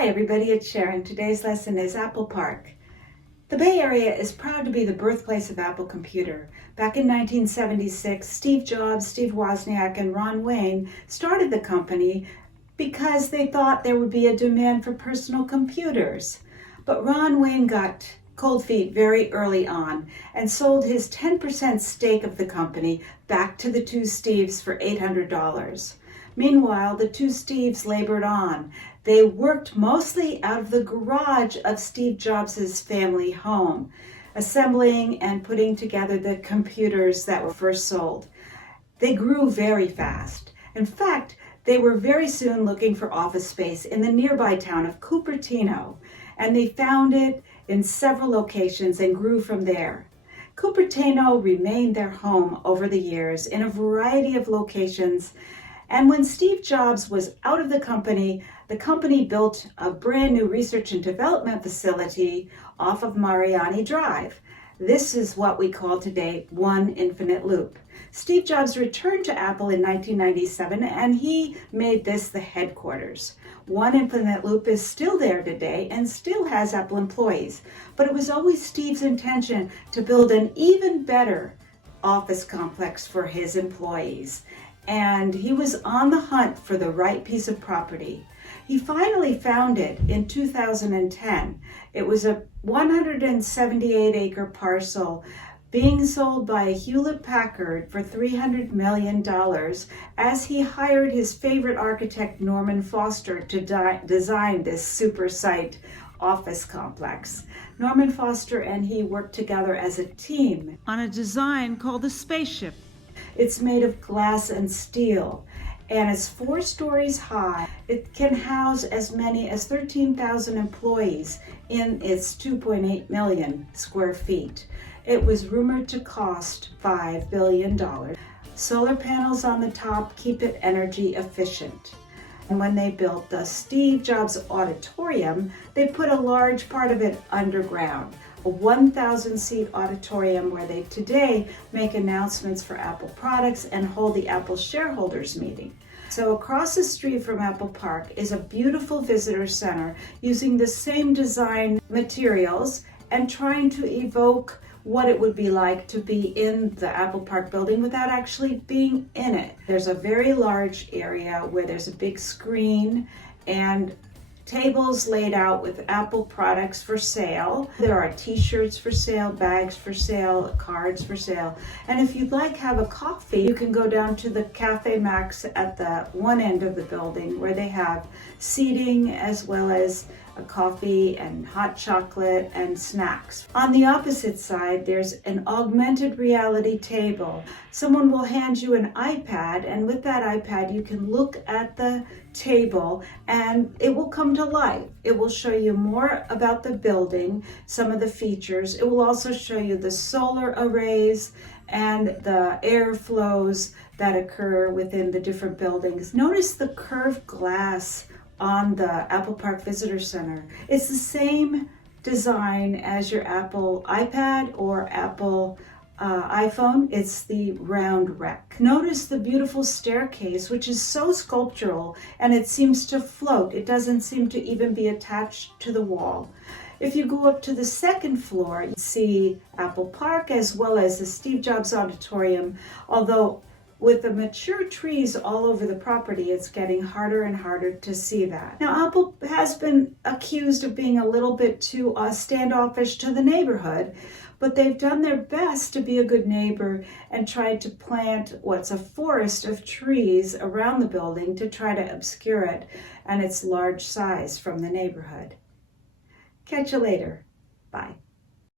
Hi everybody, it's Sharon. Today's lesson is Apple Park. The Bay Area is proud to be the birthplace of Apple Computer. Back in 1976, Steve Jobs, Steve Wozniak, and Ron Wayne started the company because they thought there would be a demand for personal computers. But Ron Wayne got cold feet very early on and sold his 10% stake of the company back to the two Steves for $800. Meanwhile, the two Steves labored on. They worked mostly out of the garage of Steve Jobs' family home, assembling and putting together the computers that were first sold. They grew very fast. In fact, they were very soon looking for office space in the nearby town of Cupertino, and they found it in several locations and grew from there. Cupertino remained their home over the years in a variety of locations. And when Steve Jobs was out of the company built a brand new research and development facility off of Mariani Drive. This is what we call today One Infinite Loop. Steve Jobs returned to Apple in 1997 and he made this the headquarters. One Infinite Loop is still there today and still has Apple employees, but it was always Steve's intention to build an even better office complex for his employees. And he was on the hunt for the right piece of property. He finally found it in 2010. It was a 178-acre parcel being sold by Hewlett-Packard for $300 million as he hired his favorite architect, Norman Foster, to design this super site office complex. Norman Foster and he worked together as a team on a design called the Spaceship. It's made of glass and steel, and it's 4 stories high. It can house as many as 13,000 employees in its 2.8 million square feet. It was rumored to cost $5 billion. Solar panels on the top keep it energy efficient. And when they built the Steve Jobs Auditorium, they put a large part of it underground. A 1,000-seat auditorium where they today make announcements for Apple products and hold the Apple shareholders meeting. So across the street from Apple Park is a beautiful visitor center using the same design materials and trying to evoke what it would be like to be in the Apple Park building without actually being in it. There's a very large area where there's a big screen and tables laid out with Apple products for sale. There are t-shirts for sale, bags for sale, cards for sale. And if you'd like to have a coffee, you can go down to the Cafe Max at the one end of the building where they have seating as well as a coffee and hot chocolate and snacks. On the opposite side, there's an augmented reality table. Someone will hand you an iPad, and with that iPad, you can look at the table and it will come to life. It will show you more about the building, some of the features. It will also show you the solar arrays and the air flows that occur within the different buildings. Notice the curved glass on the Apple Park Visitor Center. It's the same design as your Apple iPad or Apple iPhone. It's the round rec. Notice the beautiful staircase, which is so sculptural and it seems to float. It doesn't seem to even be attached to the wall. If you go up to the second floor, you see Apple Park as well as the Steve Jobs Auditorium, although with the mature trees all over the property, it's getting harder and harder to see that. Now, Apple has been accused of being a little bit too standoffish to the neighborhood, but they've done their best to be a good neighbor and tried to plant what's a forest of trees around the building to try to obscure it and its large size from the neighborhood. Catch you later. Bye.